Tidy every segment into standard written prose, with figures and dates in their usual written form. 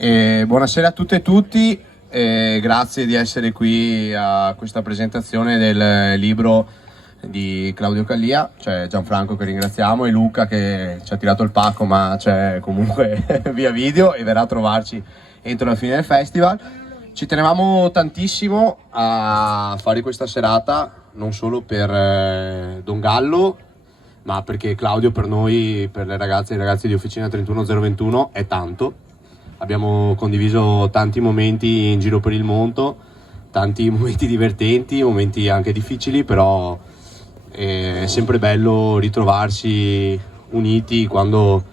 Buonasera a tutte e tutti, grazie di essere qui a questa presentazione del libro di Claudio Callia. C'è Gianfranco che ringraziamo e Luca che ci ha tirato il pacco, ma c'è comunque via video e verrà a trovarci entro la fine del festival. Ci tenevamo tantissimo a fare questa serata, non solo per Don Gallo, ma perché Claudio per noi, per le ragazze e i ragazzi di Officina 31021 è tanto. Abbiamo condiviso tanti momenti in giro per il mondo, tanti momenti divertenti, momenti anche difficili, però è sempre bello ritrovarsi uniti quando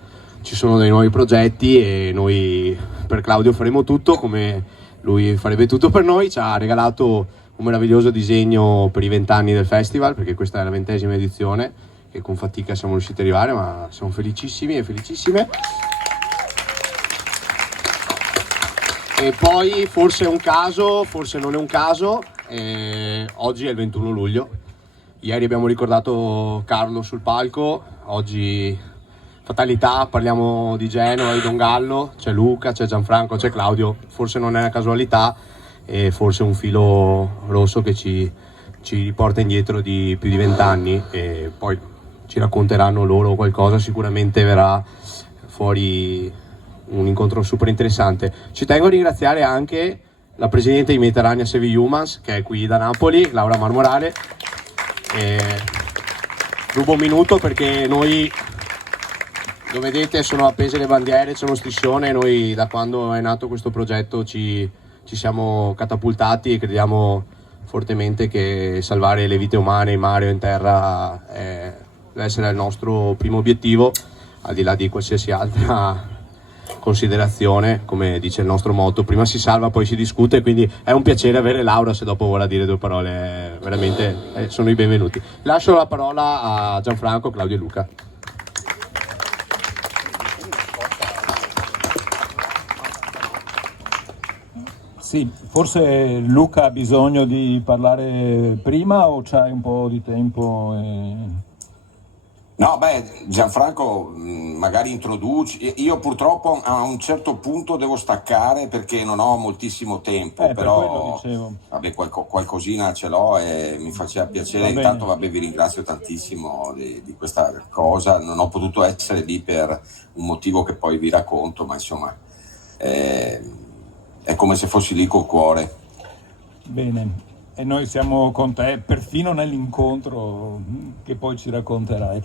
ci sono dei nuovi progetti, e noi per Claudio faremo tutto come lui farebbe tutto per noi. Ci ha regalato un meraviglioso disegno per i 20 anni del festival, perché questa è la 20ª edizione e con fatica siamo riusciti ad arrivare, ma siamo felicissimi e felicissime. E poi forse è un caso, forse non è un caso, oggi è il 21 luglio, ieri abbiamo ricordato Carlo sul palco, oggi fatalità, parliamo di Genova, di Don Gallo, c'è Luca, c'è Gianfranco, c'è Claudio, forse non è una casualità e forse un filo rosso che ci riporta indietro di più di 20 anni, e poi ci racconteranno loro qualcosa, sicuramente verrà fuori un incontro super interessante. Ci tengo a ringraziare anche la presidente di Mediterranea Save Humans, che è qui da Napoli, Laura Marmorale. Rubo un minuto perché noi, lo vedete, sono appese le bandiere, c'è uno striscione. Noi da quando è nato questo progetto ci siamo catapultati e crediamo fortemente che salvare le vite umane in mare o in terra deve essere il nostro primo obiettivo, al di là di qualsiasi altra considerazione. Come dice il nostro motto, prima si salva poi si discute, quindi è un piacere avere Laura, se dopo vuole dire due parole veramente sono i benvenuti. Lascio la parola a Gianfranco, Claudio e Luca. Sì, forse Luca ha bisogno di parlare prima o c'hai un po' di tempo? No, Gianfranco, magari introduci. Io purtroppo a un certo punto devo staccare perché non ho moltissimo tempo, però vabbè, qualcosina ce l'ho e mi faceva piacere. Intanto vi ringrazio tantissimo di questa cosa. Non ho potuto essere lì per un motivo che poi vi racconto, ma insomma è come se fossi lì col cuore. Bene. E noi siamo con te perfino nell'incontro che poi ci racconterai.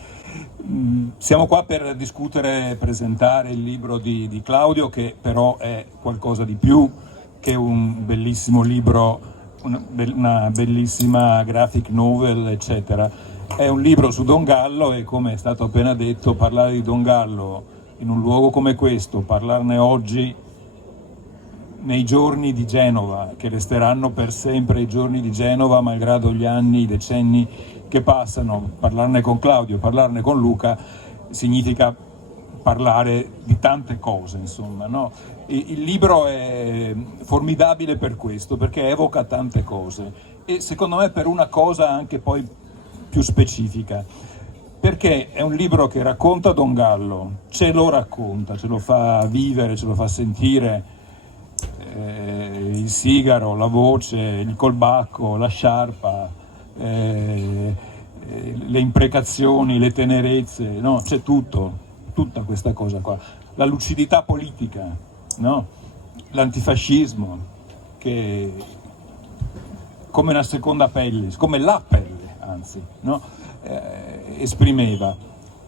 Siamo qua per discutere e presentare il libro di Claudio, che però è qualcosa di più che un bellissimo libro, una bellissima graphic novel, eccetera. È un libro su Don Gallo e, come è stato appena detto, parlare di Don Gallo in un luogo come questo, parlarne oggi nei giorni di Genova, che resteranno per sempre i giorni di Genova malgrado gli anni, i decenni che passano, parlarne con Claudio, parlarne con Luca significa parlare di tante cose, insomma, no? Il libro è formidabile per questo, perché evoca tante cose e secondo me per una cosa anche poi più specifica, perché è un libro che racconta Don Gallo, ce lo racconta, ce lo fa vivere, ce lo fa sentire, il sigaro, la voce, il colbacco, la sciarpa, le imprecazioni, le tenerezze, no? C'è tutto, tutta questa cosa qua, la lucidità politica, no? L'antifascismo, che come una seconda pelle, come la pelle anzi, no? Esprimeva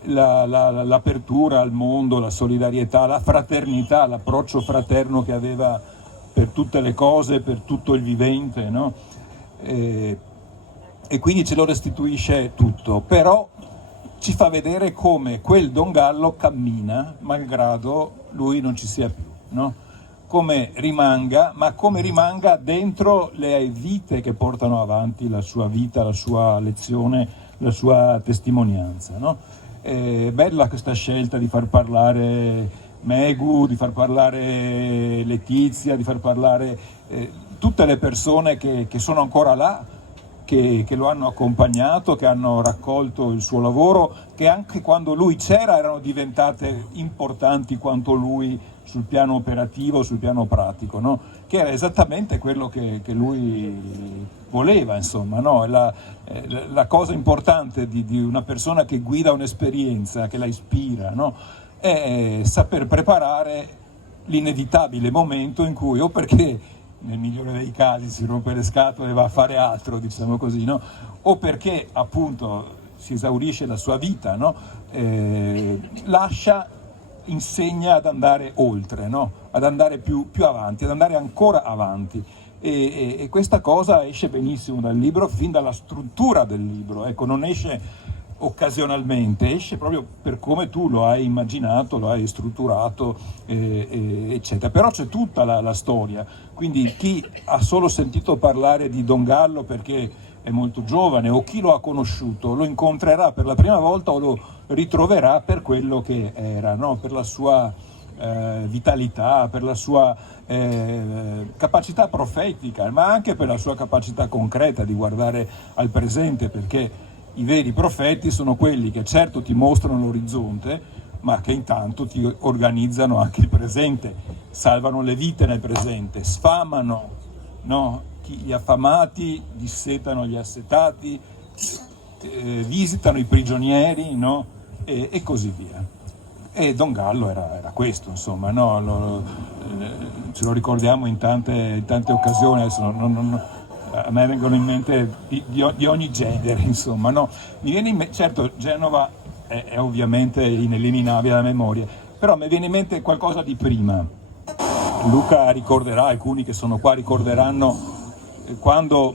l'apertura al mondo, la solidarietà, la fraternità, l'approccio fraterno che aveva per tutte le cose, per tutto il vivente, no? E quindi ce lo restituisce tutto, però ci fa vedere come quel Don Gallo cammina malgrado lui non ci sia più, no? Come rimanga, ma come rimanga dentro le vite che portano avanti la sua vita, la sua lezione, la sua testimonianza, no? È bella questa scelta di far parlare Megu, di far parlare Letizia, di far parlare tutte le persone che sono ancora là, che lo hanno accompagnato, che hanno raccolto il suo lavoro, che anche quando lui c'era erano diventate importanti quanto lui sul piano operativo, sul piano pratico, no? Che era esattamente quello che lui voleva, insomma, no? La cosa importante di una persona che guida un'esperienza, che la ispira, no? È saper preparare l'inevitabile momento in cui, o perché nel migliore dei casi si rompe le scatole e va a fare altro, diciamo così, no? O perché appunto si esaurisce la sua vita, no? Insegna ad andare oltre, no? Ad andare più avanti, ad andare ancora avanti. E questa cosa esce benissimo dal libro, fin dalla struttura del libro, ecco, non esce occasionalmente, esce proprio per come tu lo hai immaginato, lo hai strutturato, eccetera. Però c'è tutta la storia, quindi chi ha solo sentito parlare di Don Gallo perché è molto giovane, o chi lo ha conosciuto lo incontrerà per la prima volta o lo ritroverà per quello che era, no? Per la sua vitalità, per la sua capacità profetica, ma anche per la sua capacità concreta di guardare al presente, perché i veri profeti sono quelli che certo ti mostrano l'orizzonte, ma che intanto ti organizzano anche il presente, salvano le vite nel presente, sfamano, no? Gli affamati, dissetano gli assetati, visitano i prigionieri, no? E così via. E Don Gallo era questo, insomma, no? Ce lo ricordiamo in tante occasioni, adesso a me vengono in mente di ogni genere, insomma, no? Mi viene in mente, certo, Genova è ovviamente ineliminabile dalla memoria, però mi viene in mente qualcosa di prima. Luca ricorderà, alcuni che sono qua ricorderanno, quando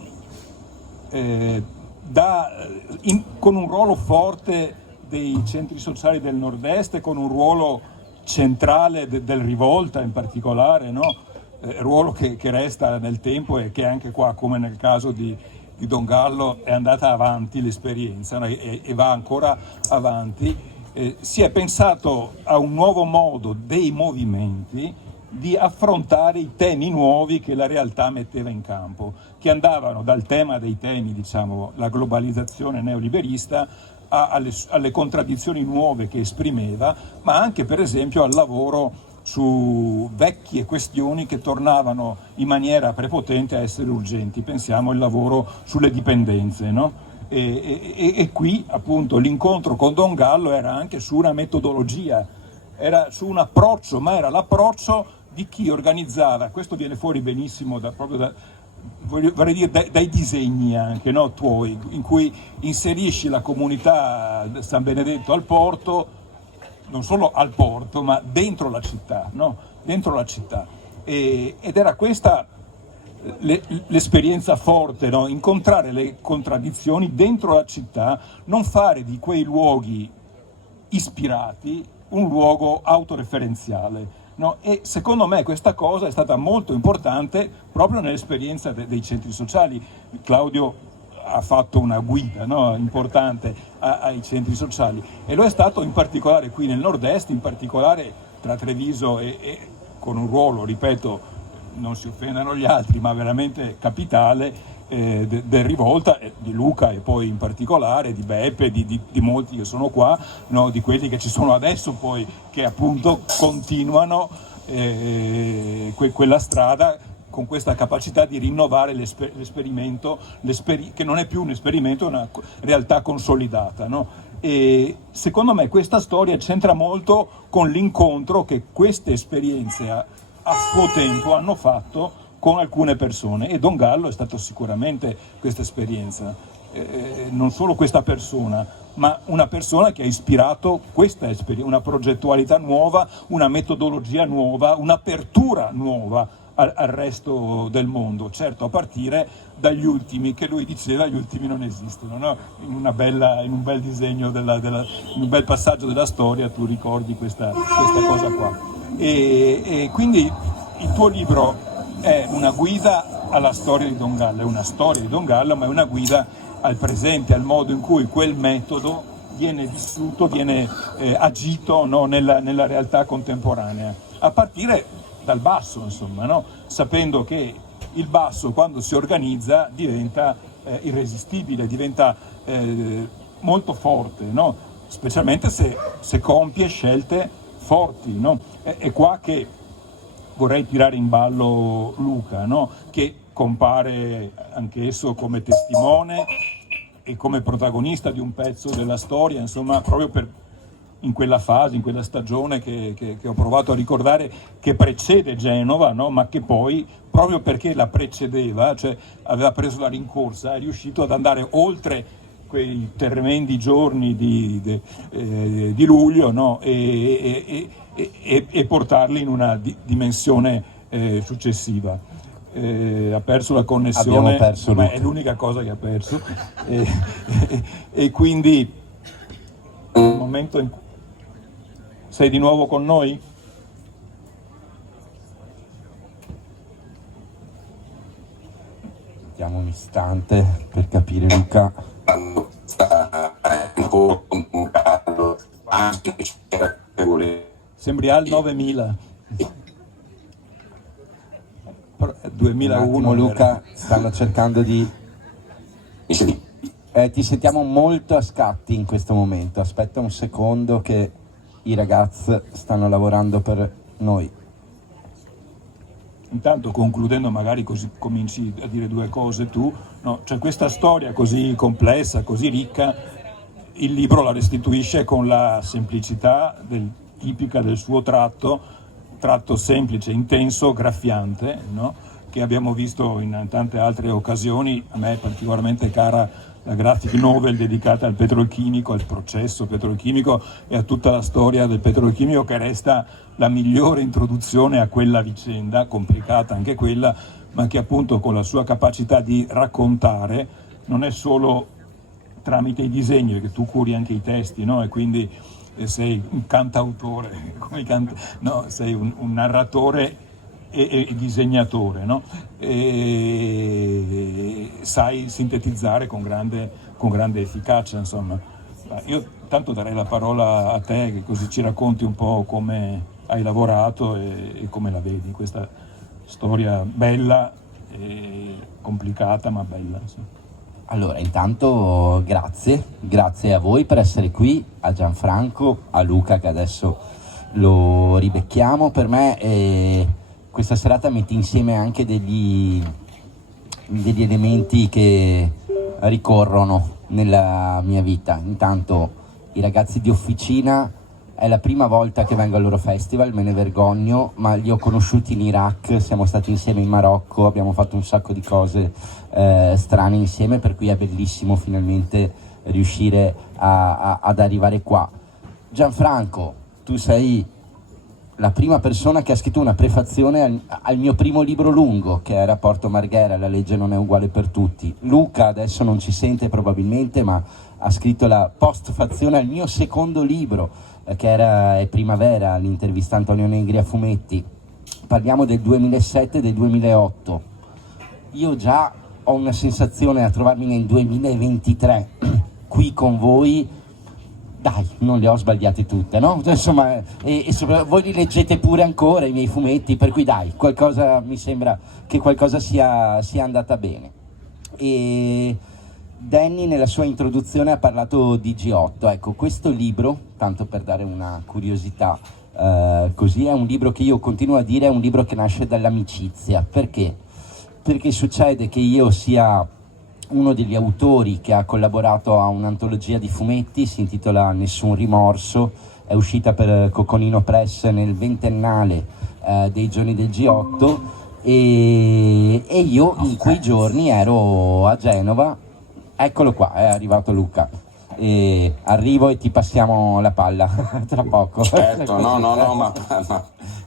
con un ruolo forte dei centri sociali del nord-est, con un ruolo centrale del Rivolta in particolare, no? Ruolo che resta nel tempo e che anche qua, come nel caso di Don Gallo, è andata avanti l'esperienza, no? e va ancora avanti. Si è pensato a un nuovo modo dei movimenti di affrontare i temi nuovi che la realtà metteva in campo, che andavano dal tema dei temi, diciamo, la globalizzazione neoliberista, alle contraddizioni nuove che esprimeva, ma anche per esempio al lavoro su vecchie questioni che tornavano in maniera prepotente a essere urgenti. Pensiamo al lavoro sulle dipendenze, no? E qui appunto l'incontro con Don Gallo era anche su una metodologia, era su un approccio, ma era l'approccio di chi organizzava. Questo viene fuori benissimo vorrei dire dai disegni anche, no, tuoi, in cui inserisci la comunità San Benedetto al porto, non solo al porto, ma dentro la città, no? Dentro la città. Ed era questa l'esperienza forte, no? Incontrare le contraddizioni dentro la città, non fare di quei luoghi ispirati un luogo autoreferenziale. No? E secondo me questa cosa è stata molto importante proprio nell'esperienza dei centri sociali. Claudio ha fatto una guida, no? Importante ai centri sociali, e lo è stato in particolare qui nel nord-est, in particolare tra Treviso e con un ruolo, ripeto, non si offendano gli altri, ma veramente capitale, del Rivolta, di Luca e poi in particolare di Beppe, di molti che sono qua, no? Di quelli che ci sono adesso poi, che appunto continuano quella strada con questa capacità di rinnovare l'esperimento, che non è più un esperimento, è una realtà consolidata, no? E secondo me questa storia c'entra molto con l'incontro che queste esperienze a suo tempo hanno fatto con alcune persone, e Don Gallo è stato sicuramente questa esperienza, non solo questa persona, ma una persona che ha ispirato questa esperienza, una progettualità nuova, una metodologia nuova, un'apertura nuova al resto del mondo, certo a partire dagli ultimi, che lui diceva gli ultimi non esistono, no? In un bel disegno, in un bel passaggio della storia tu ricordi questa cosa qua, e quindi il tuo libro è una guida alla storia di Don Gallo, è una storia di Don Gallo, ma è una guida al presente, al modo in cui quel metodo viene vissuto, viene agito, no, nella realtà contemporanea, a partire dal basso, insomma, no? Sapendo che il basso, quando si organizza, diventa irresistibile, diventa molto forte, no? Specialmente se compie scelte forti, no? È qua che vorrei tirare in ballo Luca, no? Che compare anch'esso come testimone e come protagonista di un pezzo della storia, insomma, proprio in quella fase, in quella stagione che ho provato a ricordare, che precede Genova, no? Ma che poi, proprio perché la precedeva, cioè aveva preso la rincorsa, è riuscito ad andare oltre quei tremendi giorni di luglio, no? e portarli in una dimensione successiva. Ha perso la connessione, ma è l'unica cosa che ha perso, e quindi il momento in cui sei di nuovo con noi? Diamo un istante per capire, Luca. Sembri al 9000. 2001. Luca, stanno cercando di... ti sentiamo molto a scatti in questo momento. Aspetta un secondo che i ragazzi stanno lavorando per noi. Intanto, concludendo, magari così cominci a dire due cose tu, no? Cioè, questa storia così complessa, così ricca, il libro la restituisce con la semplicità tipica del suo tratto semplice, intenso, graffiante, no? Che abbiamo visto in tante altre occasioni. A me è particolarmente cara la graphic novel dedicata al petrolchimico, al processo petrolchimico e a tutta la storia del petrolchimico, che resta la migliore introduzione a quella vicenda, complicata anche quella, ma che appunto con la sua capacità di raccontare non è solo tramite i disegni, perché tu curi anche i testi, no? E quindi sei un cantautore, no, sei un narratore e disegnatore, no? E sai sintetizzare con grande efficacia, insomma. Io tanto darei la parola a te, che così ci racconti un po' come hai lavorato e come la vedi questa storia bella e complicata, ma bella, insomma. Allora, intanto grazie a voi per essere qui, a Gianfranco, a Luca che adesso lo ribecchiamo. Per me questa serata mette insieme anche degli elementi che ricorrono nella mia vita. Intanto i ragazzi di Officina, è la prima volta che vengo al loro festival, me ne vergogno, ma li ho conosciuti in Iraq, siamo stati insieme in Marocco, abbiamo fatto un sacco di cose strane insieme, per cui è bellissimo finalmente riuscire ad arrivare qua. Gianfranco, tu sei la prima persona che ha scritto una prefazione al mio primo libro lungo, che era Porto Marghera, La legge non è uguale per tutti. Luca adesso non ci sente probabilmente, ma ha scritto la postfazione al mio secondo libro, che era Primavera, l'intervista a Antonio Negri a fumetti. Parliamo del 2007 e del 2008. Io già ho una sensazione a trovarmi nel 2023 qui con voi. Dai, non le ho sbagliate tutte, no? Insomma, voi li leggete pure ancora i miei fumetti, per cui dai, qualcosa mi sembra che qualcosa sia andata bene. E Danny nella sua introduzione ha parlato di G8. Ecco, questo libro, tanto per dare una curiosità, così, è un libro che io continuo a dire è un libro che nasce dall'amicizia. Perché? Perché succede che io sia uno degli autori che ha collaborato a un'antologia di fumetti, si intitola Nessun rimorso, è uscita per Coconino Press nel ventennale dei giorni del G8, e io in quei giorni ero a Genova. Eccolo qua, è arrivato Luca. Arrivo e ti passiamo la palla tra poco. Certo, no, ma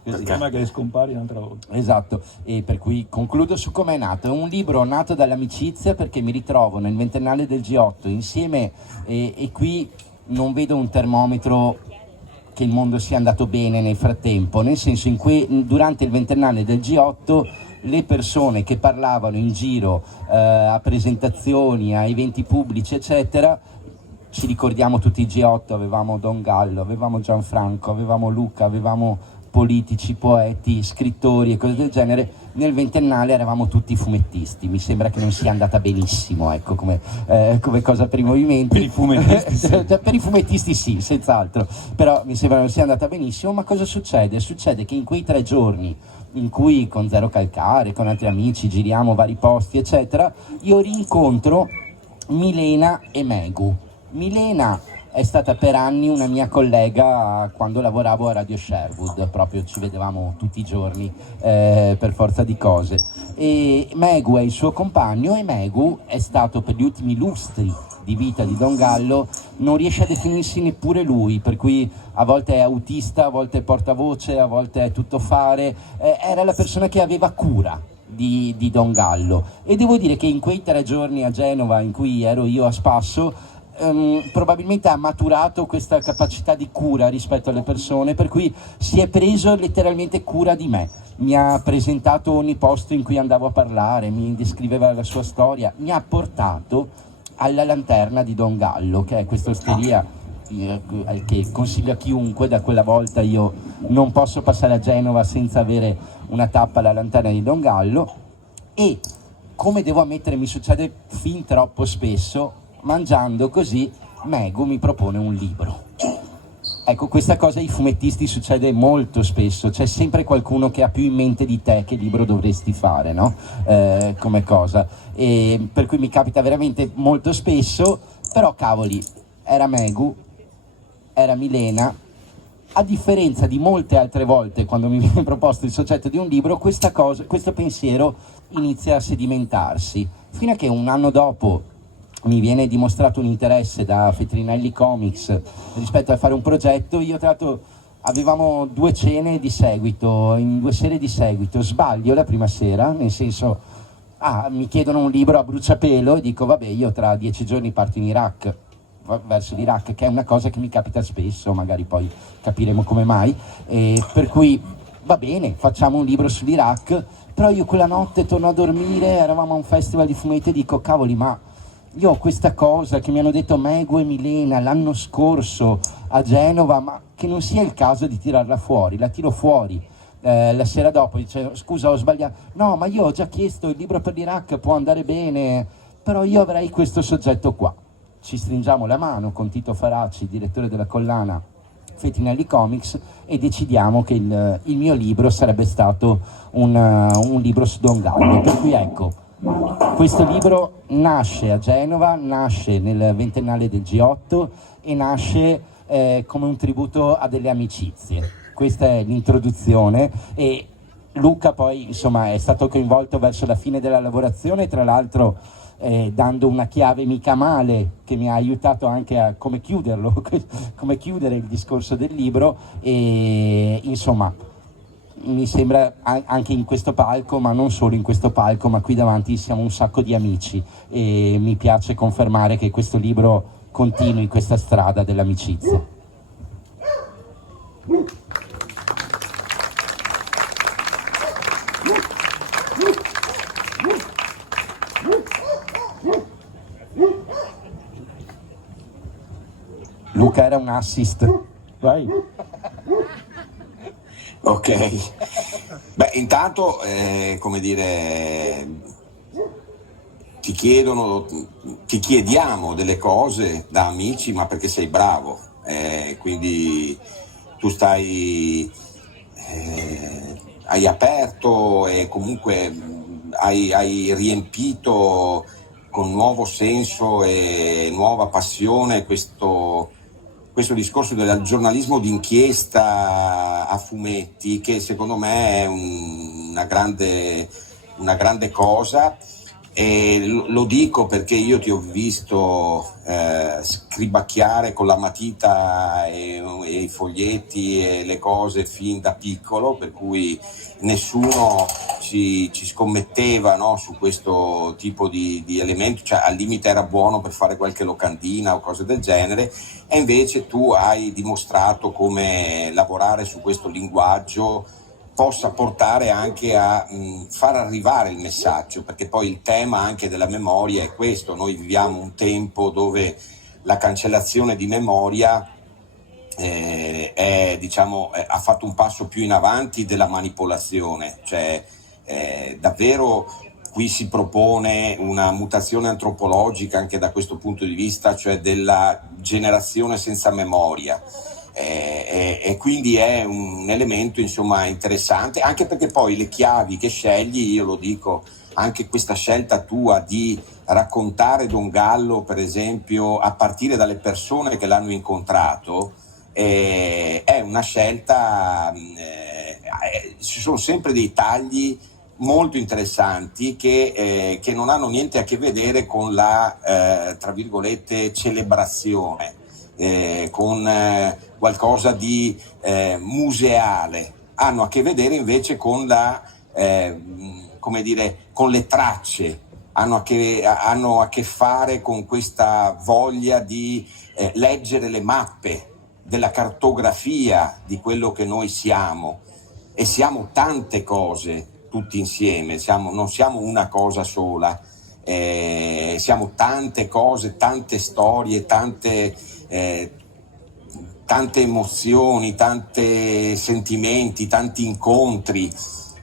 Prima che scompari un'altra volta. Esatto, e per cui concludo su come è nato. È un libro nato dall'amicizia, perché mi ritrovo nel ventennale del G8 insieme, e qui non vedo un termometro che il mondo sia andato bene nel frattempo, nel senso in cui durante il ventennale del G8 le persone che parlavano in giro a presentazioni, a eventi pubblici eccetera, ci ricordiamo tutti i G8, avevamo Don Gallo, avevamo Gianfranco, avevamo Luca, avevamo politici, poeti, scrittori e cose del genere, nel ventennale eravamo tutti fumettisti. Mi sembra che non sia andata benissimo, ecco, come cosa per i movimenti. Per i fumettisti sì. Per i fumettisti sì, senz'altro, però mi sembra non sia andata benissimo. Ma cosa succede? Succede che in quei 3 giorni in cui con Zero Calcare, con altri amici giriamo vari posti eccetera, io rincontro Milena e Megu. Milena è stata per anni una mia collega quando lavoravo a Radio Sherwood, proprio ci vedevamo tutti i giorni per forza di cose, e Megu è il suo compagno, e Megu è stato per gli ultimi lustri di vita di Don Gallo, non riesce a definirsi neppure lui, per cui a volte è autista, a volte è portavoce, a volte è tuttofare, era la persona che aveva cura di Don Gallo, e devo dire che in quei 3 giorni a Genova in cui ero io a spasso, probabilmente ha maturato questa capacità di cura rispetto alle persone, per cui si è preso letteralmente cura di me, mi ha presentato ogni posto in cui andavo a parlare, mi descriveva la sua storia, mi ha portato alla Lanterna di Don Gallo, che è questa osteria che consiglio a chiunque. Da quella volta io non posso passare a Genova senza avere una tappa alla Lanterna di Don Gallo, e come devo ammettere mi succede fin troppo spesso, mangiando così Megu mi propone un libro. Ecco, questa cosa ai fumettisti succede molto spesso, c'è sempre qualcuno che ha più in mente di te che libro dovresti fare, no? Come cosa, e per cui mi capita veramente molto spesso, però cavoli, era Megu, era Milena. A differenza di molte altre volte quando mi viene proposto il soggetto di un libro, questo pensiero inizia a sedimentarsi, fino a che un anno dopo mi viene dimostrato un interesse da Feltrinelli Comics rispetto a fare un progetto. Io tra l'altro avevamo 2 cene di seguito, in 2 serie di seguito, sbaglio la prima sera, nel senso, mi chiedono un libro a bruciapelo e dico vabbè, io tra 10 giorni parto in Iraq, verso l'Iraq, che è una cosa che mi capita spesso, magari poi capiremo come mai, per cui va bene, facciamo un libro sull'Iraq. Però io quella notte torno a dormire, eravamo a un festival di fumetti e dico cavoli, ma io ho questa cosa che mi hanno detto Megu e Milena l'anno scorso a Genova, ma che non sia il caso di tirarla fuori. La tiro fuori la sera dopo, dice scusa ho sbagliato, no ma io ho già chiesto il libro per l'Iraq, può andare bene, però io avrei questo soggetto qua. Ci stringiamo la mano con Tito Faraci, direttore della collana Feltrinelli Comics, e decidiamo che il mio libro sarebbe stato un libro su Don Gallo. Per cui ecco, questo libro nasce a Genova, nasce nel ventennale del G8 e nasce come un tributo a delle amicizie. Questa è l'introduzione, e Luca poi insomma è stato coinvolto verso la fine della lavorazione, tra l'altro dando una chiave mica male che mi ha aiutato anche a come chiuderlo, come chiudere il discorso del libro. E insomma mi sembra anche in questo palco, ma non solo in questo palco, ma qui davanti siamo un sacco di amici, e mi piace confermare che questo libro continui questa strada dell'amicizia. Luca era un assist. Vai. Ok, beh intanto come dire, ti chiediamo delle cose da amici, ma perché sei bravo, quindi tu hai aperto e comunque hai riempito con nuovo senso e nuova passione questo discorso del giornalismo d'inchiesta a fumetti, che secondo me è una grande cosa, e lo dico perché io ti ho visto scribacchiare con la matita e i foglietti e le cose fin da piccolo, per cui nessuno ci scommetteva, no, su questo tipo di elementi, cioè al limite era buono per fare qualche locandina o cose del genere, e invece tu hai dimostrato come lavorare su questo linguaggio possa portare anche a far arrivare il messaggio, perché poi il tema anche della memoria è questo. Noi viviamo un tempo dove la cancellazione di memoria ha fatto un passo più in avanti della manipolazione, cioè davvero qui si propone una mutazione antropologica anche da questo punto di vista, cioè della generazione senza memoria. E quindi è un elemento insomma interessante, anche perché poi le chiavi che scegli, io lo dico, anche questa scelta tua di raccontare Don Gallo per esempio a partire dalle persone che l'hanno incontrato, è una scelta, ci sono sempre dei tagli molto interessanti che non hanno niente a che vedere con la tra virgolette celebrazione, con qualcosa di museale, hanno a che vedere invece con la come dire, con le tracce, hanno a che fare con questa voglia di leggere le mappe, della cartografia di quello che noi siamo, e siamo tante cose tutti insieme, non siamo una cosa sola, siamo tante cose, tante storie, tante emozioni, tanti sentimenti, tanti incontri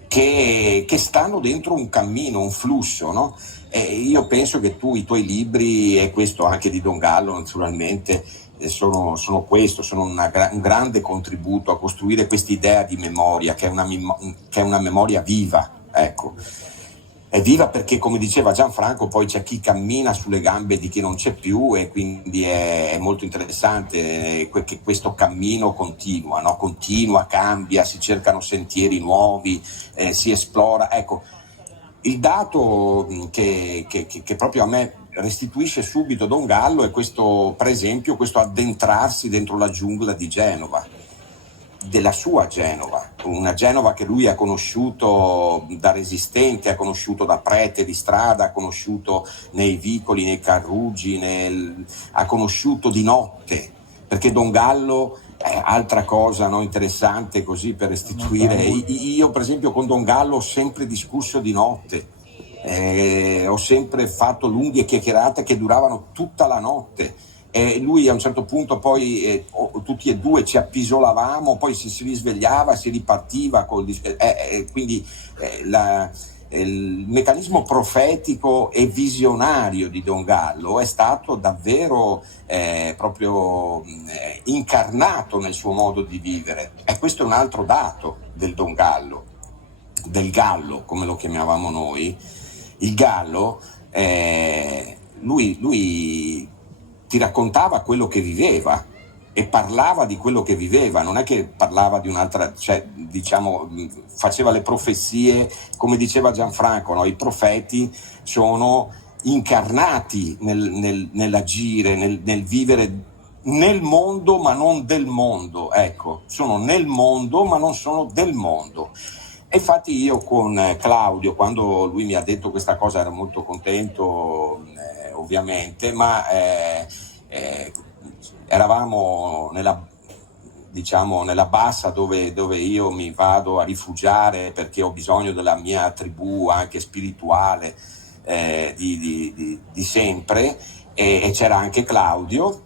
che stanno dentro un cammino, un flusso, no? E io penso che i tuoi libri, e questo anche di Don Gallo naturalmente, sono un grande contributo a costruire quest'idea di memoria, che è una memoria viva, ecco. È viva perché, come diceva Gianfranco, poi c'è chi cammina sulle gambe di chi non c'è più, e quindi è molto interessante che questo cammino continua, no? Continua, cambia, si cercano sentieri nuovi, si esplora. Ecco, il dato che proprio a me restituisce subito Don Gallo è questo, per esempio, questo addentrarsi dentro la giungla di Genova, della sua Genova, una Genova che lui ha conosciuto da resistente, ha conosciuto da prete di strada, ha conosciuto nei vicoli, nei carruggi, ha conosciuto di notte, perché Don Gallo è altra cosa, no, interessante così per restituire. Io per esempio con Don Gallo ho sempre discusso di notte, ho sempre fatto lunghe chiacchierate che duravano tutta la notte. Lui a un certo punto poi tutti e due ci appisolavamo, poi si risvegliava, si ripartiva quindi il meccanismo profetico e visionario di Don Gallo è stato davvero proprio incarnato nel suo modo di vivere, e questo è un altro dato del Don Gallo, del Gallo come lo chiamavamo noi. Il Gallo, lui ti raccontava quello che viveva e parlava di quello che viveva, non è che parlava di un'altra, cioè diciamo faceva le profezie, come diceva Gianfranco, no? I profeti sono incarnati nell'agire, nel vivere nel mondo ma non del mondo, ecco, sono nel mondo ma non sono del mondo. E infatti io con Claudio, quando lui mi ha detto questa cosa, ero molto contento, ovviamente, ma eravamo nella bassa dove io mi vado a rifugiare perché ho bisogno della mia tribù anche spirituale di sempre, e c'era anche Claudio,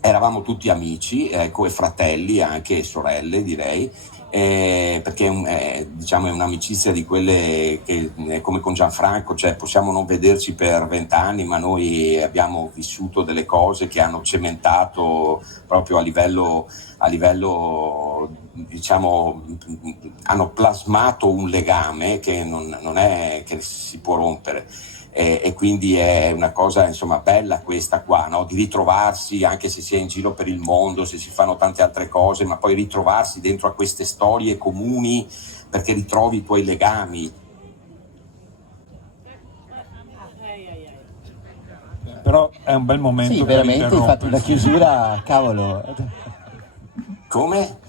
eravamo tutti amici, ecco, e fratelli, anche sorelle direi, perché diciamo è un'amicizia di quelle che come con Gianfranco, cioè possiamo non vederci per 20 anni, ma noi abbiamo vissuto delle cose che hanno cementato proprio a livello diciamo, hanno plasmato un legame che non è che si può rompere. E quindi è una cosa insomma bella questa qua, no? Di ritrovarsi, anche se si è in giro per il mondo, se si fanno tante altre cose, ma poi ritrovarsi dentro a queste storie comuni, perché ritrovi i tuoi legami. Però è un bel momento. Sì, veramente hai fatto una chiusura, cavolo. Come?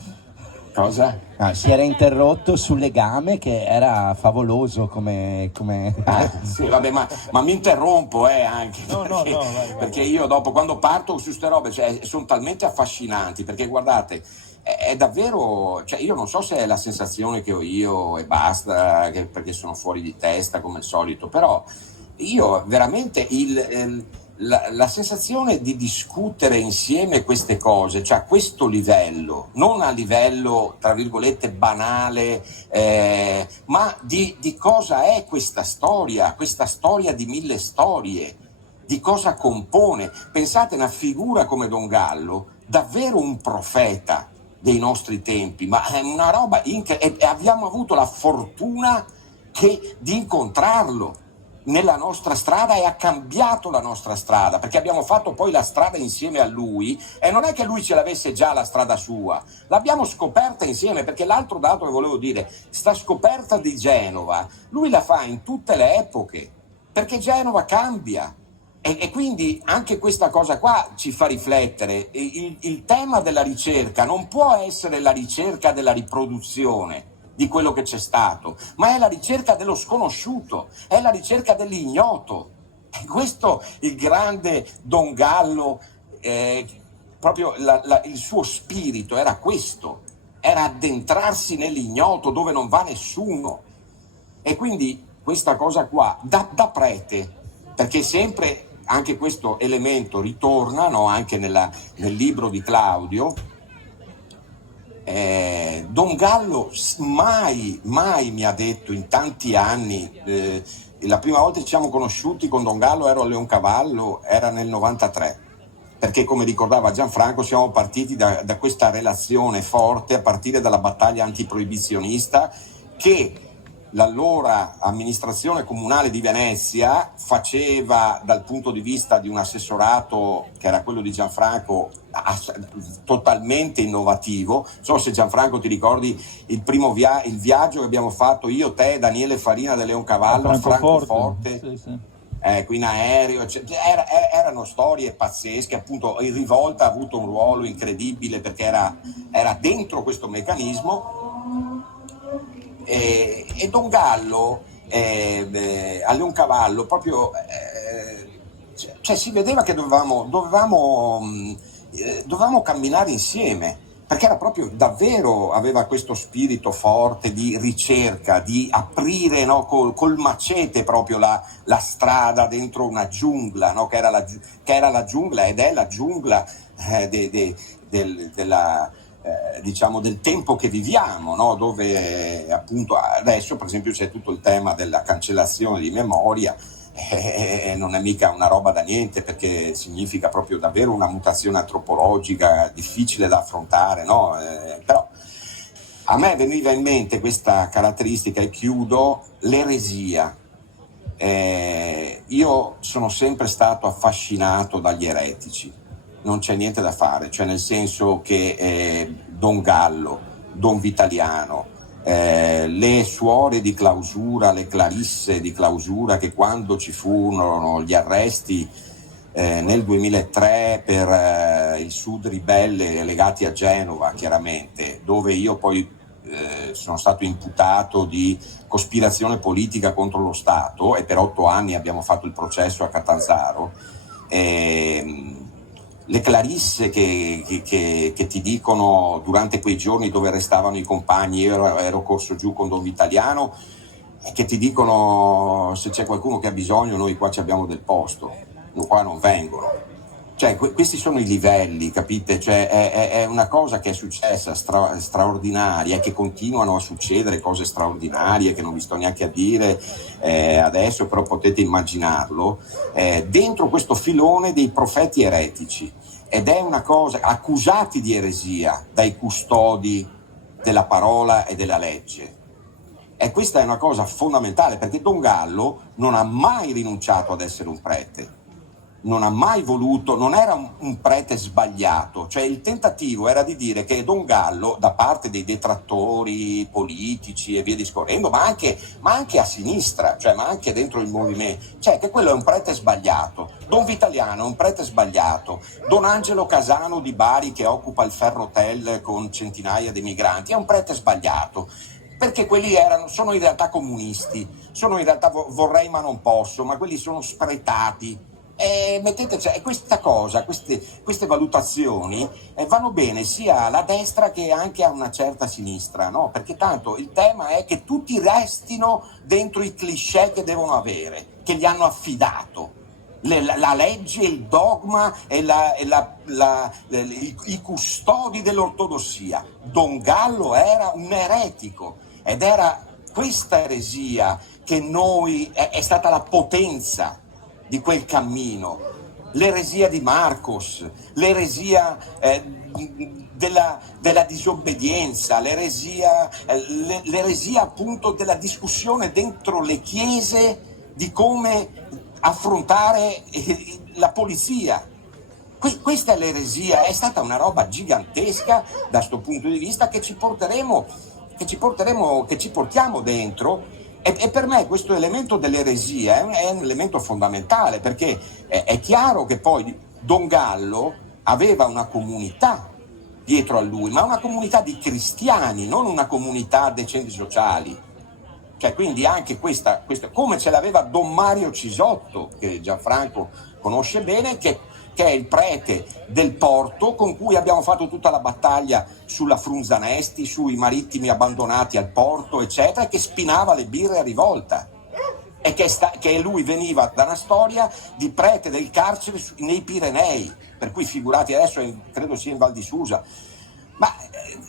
Cosa? Si era interrotto sul legame che era favoloso come... Sì, vabbè, ma mi interrompo anche No, perché io dopo, quando parto su queste robe, cioè, sono talmente affascinanti, perché guardate, è davvero, cioè io non so se è la sensazione che ho io e basta, perché sono fuori di testa come al solito, però io veramente la sensazione di discutere insieme queste cose, cioè a questo livello, non a livello tra virgolette banale, ma di cosa è questa storia di 1000 storie, di cosa compone. Pensate, una figura come Don Gallo, davvero un profeta dei nostri tempi, ma è una roba e abbiamo avuto la fortuna di incontrarlo nella nostra strada e ha cambiato la nostra strada, perché abbiamo fatto poi la strada insieme a lui, e non è che lui ce l'avesse già la strada sua, l'abbiamo scoperta insieme, perché l'altro dato che volevo dire, sta scoperta di Genova lui la fa in tutte le epoche, perché Genova cambia. E quindi anche questa cosa qua ci fa riflettere. Il tema della ricerca non può essere la ricerca della riproduzione di quello che c'è stato, ma è la ricerca dello sconosciuto, è la ricerca dell'ignoto. E questo il grande Don Gallo, proprio il suo spirito era questo, era addentrarsi nell'ignoto dove non va nessuno. E quindi questa cosa qua da prete, perché sempre anche questo elemento ritorna, no, anche nel libro di Claudio. Don Gallo mai mi ha detto in tanti anni, la prima volta che ci siamo conosciuti con Don Gallo ero a Leoncavallo, era nel 93, perché come ricordava Gianfranco siamo partiti da questa relazione forte a partire dalla battaglia antiproibizionista che l'allora amministrazione comunale di Venezia faceva dal punto di vista di un assessorato che era quello di Gianfranco totalmente innovativo. Non so se Gianfranco ti ricordi il primo il viaggio che abbiamo fatto io, te, Daniele Farina del Leoncavallo a Francoforte. Sì. In aereo, erano storie pazzesche, appunto il Rivolta ha avuto un ruolo incredibile perché era dentro questo meccanismo. E Don Gallo a Leoncavallo proprio cioè si vedeva che dovevamo camminare insieme, perché era proprio davvero, aveva questo spirito forte di ricerca, di aprire, no, col macete proprio la strada dentro una giungla, no, che era la giungla ed è la giungla della diciamo del tempo che viviamo, no? Dove appunto adesso per esempio c'è tutto il tema della cancellazione di memoria, non è mica una roba da niente, perché significa proprio davvero una mutazione antropologica difficile da affrontare, no? Però a me veniva in mente questa caratteristica, e chiudo, l'eresia. Io sono sempre stato affascinato dagli eretici, non c'è niente da fare, cioè nel senso che Don Gallo, Don Vitaliano, le suore di clausura, le clarisse di clausura, che quando ci furono gli arresti nel 2003 per il Sud ribelle legati a Genova, chiaramente, dove io poi sono stato imputato di cospirazione politica contro lo Stato, e per 8 anni abbiamo fatto il processo a Catanzaro. Le clarisse che ti dicono durante quei giorni dove restavano i compagni, io ero corso giù con Don Vitaliano, che ti dicono: se c'è qualcuno che ha bisogno noi qua ci abbiamo del posto, qua non vengono. Cioè questi sono i livelli, capite? Cioè è una cosa che è successa straordinaria, e che continuano a succedere cose straordinarie che non vi sto neanche a dire adesso, però potete immaginarlo, dentro questo filone dei profeti eretici, ed è una cosa, accusati di eresia dai custodi della parola e della legge. E questa è una cosa fondamentale, perché Don Gallo non ha mai rinunciato ad essere un prete, non ha mai voluto, non era un prete sbagliato, cioè il tentativo era di dire che Don Gallo, da parte dei detrattori politici e via discorrendo, ma anche a sinistra, cioè ma anche dentro il movimento, cioè che quello è un prete sbagliato. Don Vitaliano è un prete sbagliato. Don Angelo Casano di Bari, che occupa il Ferrotel con centinaia di migranti, è un prete sbagliato, perché quelli sono in realtà comunisti, sono in realtà vorrei ma non posso, ma quelli sono spretati. Mettete, cioè, questa cosa, queste valutazioni vanno bene sia alla destra che anche a una certa sinistra, no? Perché tanto il tema è che tutti restino dentro i cliché che devono avere, che gli hanno affidato. la legge, il dogma e i custodi dell'ortodossia. Don Gallo era un eretico ed era questa eresia che è stata la potenza di quel cammino, l'eresia di Marcos, l'eresia della disobbedienza, l'eresia appunto della discussione dentro le chiese di come affrontare la polizia. Questa è l'eresia, è stata una roba gigantesca da questo punto di vista che ci portiamo dentro. E per me questo elemento dell'eresia è un elemento fondamentale, perché è chiaro che poi Don Gallo aveva una comunità dietro a lui, ma una comunità di cristiani, non una comunità dei centri sociali. Cioè, quindi anche questa, come ce l'aveva Don Mario Cisotto, che Gianfranco conosce bene, che è il prete del porto con cui abbiamo fatto tutta la battaglia sulla Frunzanesti, sui marittimi abbandonati al porto, eccetera, e che spinava le birre a rivolta. E che lui veniva da una storia di prete del carcere nei Pirenei, per cui figurati, adesso credo sia in Val di Susa. Ma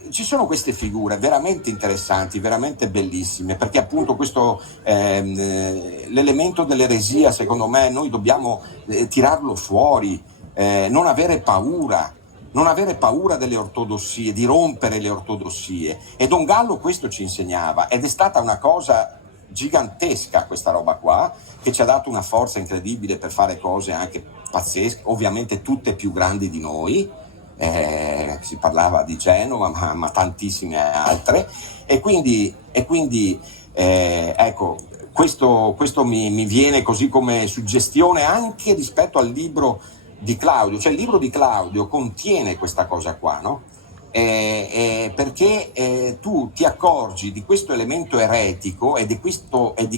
ci sono queste figure veramente interessanti, veramente bellissime, perché appunto questo l'elemento dell'eresia, secondo me, noi dobbiamo tirarlo fuori, non avere paura delle ortodossie, di rompere le ortodossie. E Don Gallo questo ci insegnava, ed è stata una cosa gigantesca questa roba qua, che ci ha dato una forza incredibile per fare cose anche pazzesche, ovviamente tutte più grandi di noi. Si parlava di Genova, ma tantissime altre, e quindi ecco, questo mi viene così come suggestione anche rispetto al libro di Claudio. Cioè il libro di Claudio contiene questa cosa qua, no? Perché tu ti accorgi di questo elemento eretico e di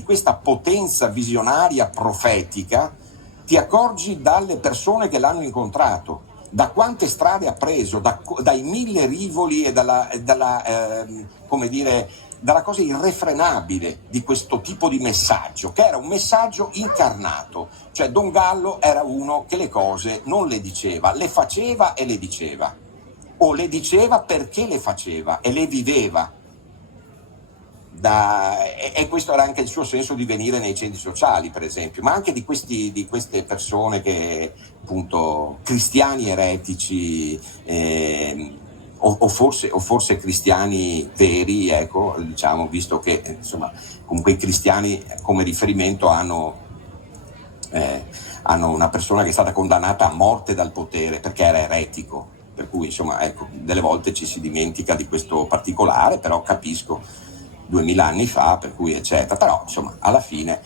questa potenza visionaria profetica, ti accorgi dalle persone che l'hanno incontrato, da quante strade ha preso, dai 1000 rivoli e dalla cosa irrefrenabile di questo tipo di messaggio, che era un messaggio incarnato. Cioè Don Gallo era uno che le cose non le diceva, le faceva e le diceva, o le diceva perché le faceva e le viveva. E questo era anche il suo senso di venire nei centri sociali, per esempio, ma anche di queste persone che appunto cristiani eretici, o forse cristiani veri, ecco, diciamo, visto che insomma comunque i cristiani come riferimento hanno una persona che è stata condannata a morte dal potere perché era eretico, per cui insomma ecco, delle volte ci si dimentica di questo particolare, però capisco 2000 anni fa, per cui eccetera, però insomma alla fine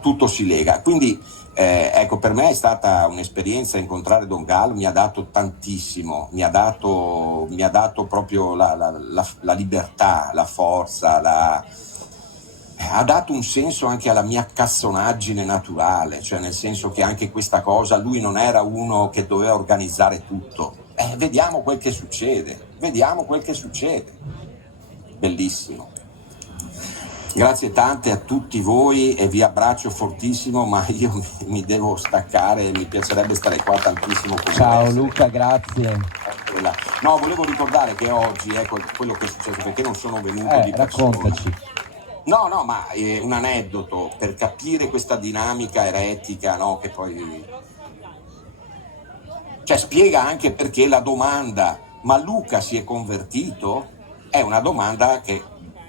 tutto si lega. Quindi ecco, per me è stata un'esperienza incontrare Don Gallo, mi ha dato tantissimo, mi ha dato proprio la libertà, la forza, ha dato un senso anche alla mia cassonaggine naturale, cioè nel senso che anche questa cosa, lui non era uno che doveva organizzare tutto, vediamo quel che succede. Bellissimo. Grazie tante a tutti voi e vi abbraccio fortissimo, ma io mi devo staccare, mi piacerebbe stare qua tantissimo con voi. Ciao Luca, grazie. No, volevo ricordare che oggi, ecco, quello che è successo, perché non sono venuto di persona. Raccontaci. No, ma un aneddoto per capire questa dinamica eretica, no, che poi spiega anche perché la domanda "ma Luca si è convertito?" è una domanda che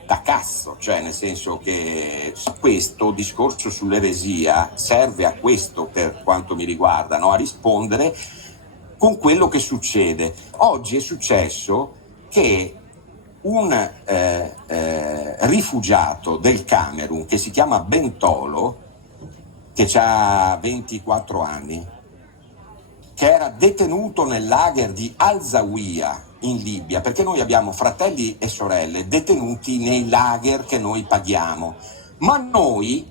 da cazzo, cioè nel senso che questo discorso sull'eresia serve a questo, per quanto mi riguarda, no? A rispondere con quello che succede. Oggi è successo che un rifugiato del Camerun che si chiama Bentolo, che ha 24 anni, che era detenuto nel lager di Al-Zawiya in Libia, perché noi abbiamo fratelli e sorelle detenuti nei lager che noi paghiamo, ma noi,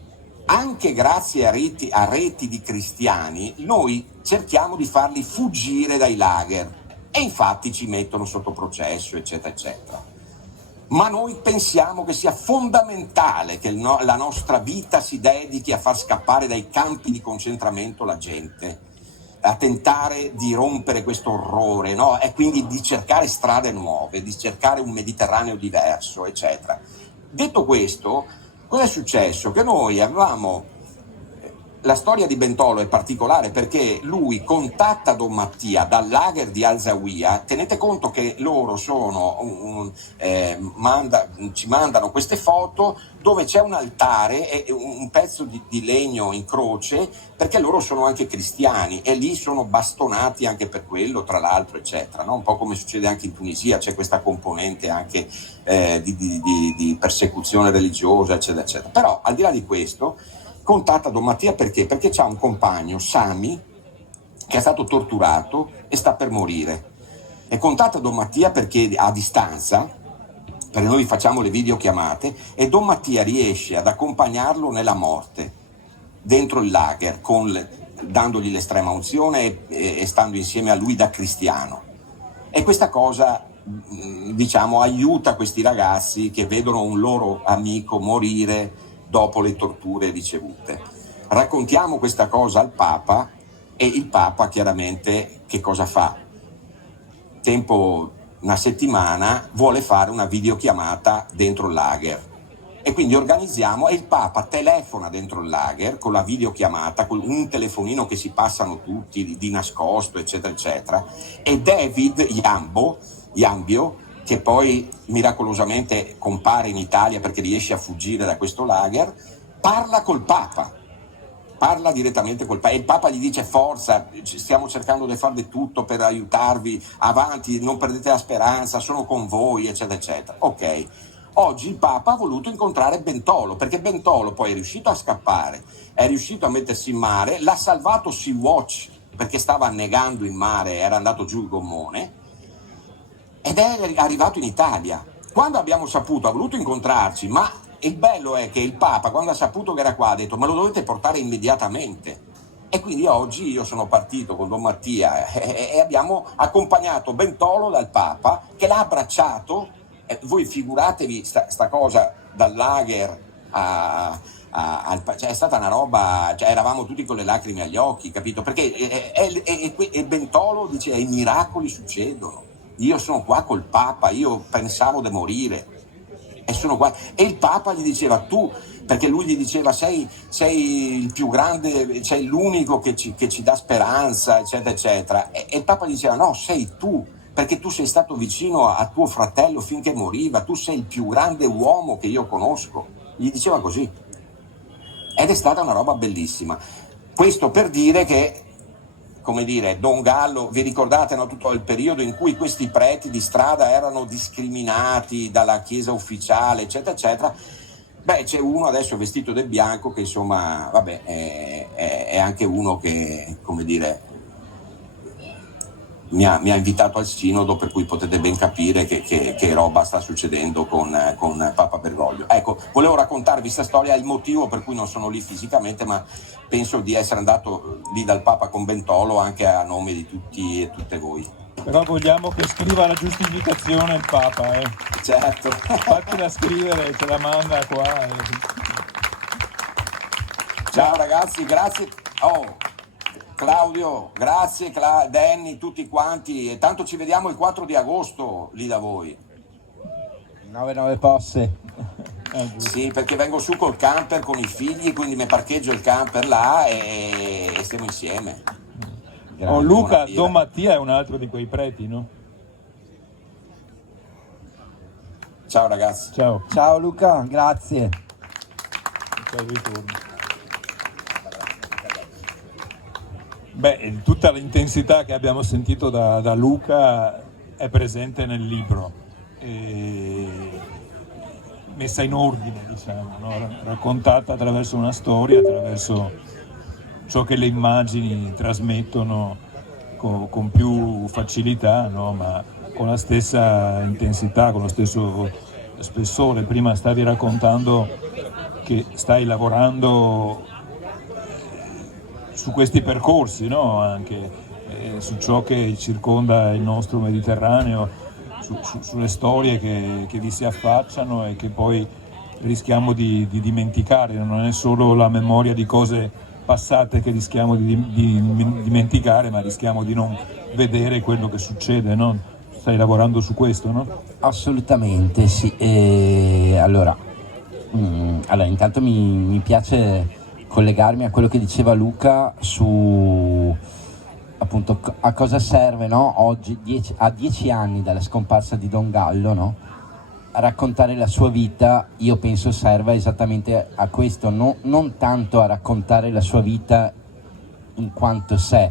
anche grazie a reti di cristiani, noi cerchiamo di farli fuggire dai lager, e infatti ci mettono sotto processo, eccetera eccetera. ma noi pensiamo che sia fondamentale che la nostra vita si dedichi a far scappare dai campi di concentramento la gente, a tentare di rompere questo orrore, no? E quindi di cercare strade nuove, di cercare un Mediterraneo diverso, eccetera. Detto questo, cosa è successo? Che noi avevamo... La storia di Bentolo è particolare perché lui contatta Don Mattia dal lager di Al Zawiya. Tenete conto che loro sono ci mandano queste foto dove c'è un altare e un pezzo di legno in croce, perché loro sono anche cristiani e lì sono bastonati anche per quello, tra l'altro, eccetera, no? Un po' come succede anche in Tunisia, c'è questa componente anche di persecuzione religiosa, eccetera, eccetera. Però al di là di questo contatta Don Mattia perché? Perché c'ha un compagno, Sami, che è stato torturato e sta per morire. E contatta Don Mattia perché a distanza, perché noi facciamo le videochiamate, e Don Mattia riesce ad accompagnarlo nella morte, dentro il lager, dandogli l'estrema unzione e stando insieme a lui da cristiano. E questa cosa, diciamo, aiuta questi ragazzi che vedono un loro amico morire dopo le torture ricevute. Raccontiamo questa cosa al Papa e il Papa chiaramente che cosa fa? Tempo una settimana vuole fare una videochiamata dentro il lager e quindi organizziamo e il Papa telefona dentro il lager con la videochiamata, con un telefonino che si passano tutti di nascosto, eccetera, eccetera, e David Yambio, che poi miracolosamente compare in Italia perché riesce a fuggire da questo lager, parla col Papa, parla direttamente col Papa e il Papa gli dice: forza, stiamo cercando di fare di tutto per aiutarvi, avanti, non perdete la speranza, sono con voi, eccetera, eccetera. Ok, oggi il Papa ha voluto incontrare Bentolo, perché Bentolo poi è riuscito a scappare, è riuscito a mettersi in mare, l'ha salvato Sea-Watch perché stava annegando in mare, era andato giù il gommone, ed è arrivato in Italia. Quando abbiamo saputo, ha voluto incontrarci, ma il bello è che il Papa, quando ha saputo che era qua, ha detto: ma lo dovete portare immediatamente. E quindi oggi io sono partito con Don Mattia e abbiamo accompagnato Bentolo dal Papa, che l'ha abbracciato. Voi figuratevi sta cosa dal lager cioè è stata una roba, cioè eravamo tutti con le lacrime agli occhi, capito? Perché e Bentolo dice: i miracoli succedono. Io sono qua col Papa, io pensavo di morire e sono qua. E il Papa gli diceva: tu, perché lui gli diceva: sei il più grande, sei l'unico che ci dà speranza, eccetera, eccetera. E il Papa gli diceva: no, sei tu, perché tu sei stato vicino a tuo fratello finché moriva, tu sei il più grande uomo che io conosco. Gli diceva così. Ed è stata una roba bellissima. Questo per dire che, come dire, Don Gallo, vi ricordate, no, tutto il periodo in cui questi preti di strada erano discriminati dalla chiesa ufficiale, eccetera, eccetera. Beh, c'è uno adesso vestito del bianco che, insomma, vabbè, è anche uno che, come dire, mi ha invitato al sinodo, per cui potete ben capire che roba sta succedendo con Papa Bergoglio. Ecco, volevo raccontarvi questa storia, il motivo per cui non sono lì fisicamente, ma penso di essere andato lì dal Papa con Bentolo anche a nome di tutti e tutte voi. Però vogliamo che scriva la giustificazione il Papa, Certo. Fatela scrivere, ce la manda qua. Ciao ragazzi, grazie. Claudio, grazie, Danny, tutti quanti, e tanto ci vediamo il 4 di agosto lì da voi. 9 posse. Sì, perché vengo su col camper con i figli, quindi mi parcheggio il camper là e stiamo insieme. Luca, Don Mattia è un altro di quei preti, no? Ciao ragazzi. Ciao Luca, grazie. Ciao, ritorno. Beh, tutta l'intensità che abbiamo sentito da Luca è presente nel libro, messa in ordine, diciamo, no? Raccontata attraverso una storia, attraverso ciò che le immagini trasmettono con più facilità, no? Ma con la stessa intensità, con lo stesso spessore. Prima stavi raccontando che stai lavorando su questi percorsi, no? Anche su ciò che circonda il nostro Mediterraneo, sulle storie che vi si affacciano e che poi rischiamo di dimenticare. Non è solo la memoria di cose passate che rischiamo di dimenticare, ma rischiamo di non vedere quello che succede, no? Stai lavorando su questo, no? Assolutamente, sì. Allora, intanto mi piace collegarmi a quello che diceva Luca su appunto a cosa serve, no? Oggi, a 10 anni dalla scomparsa di Don Gallo, no? A raccontare la sua vita. Io penso serva esattamente a questo, non tanto a raccontare la sua vita in quanto sé,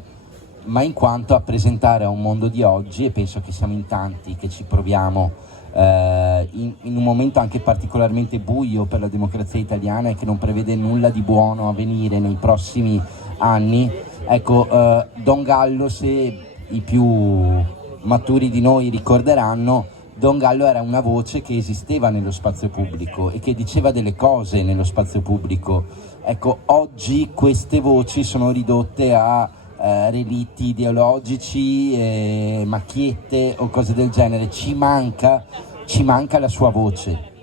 ma in quanto a presentare a un mondo di oggi, e penso che siamo in tanti che ci proviamo in un momento anche particolarmente buio per la democrazia italiana e che non prevede nulla di buono a venire nei prossimi anni. Ecco, Don Gallo, se i più maturi di noi ricorderanno, Don Gallo era una voce che esisteva nello spazio pubblico e che diceva delle cose nello spazio pubblico. Ecco, oggi queste voci sono ridotte a relitti ideologici, macchiette o cose del genere. Ci manca la sua voce,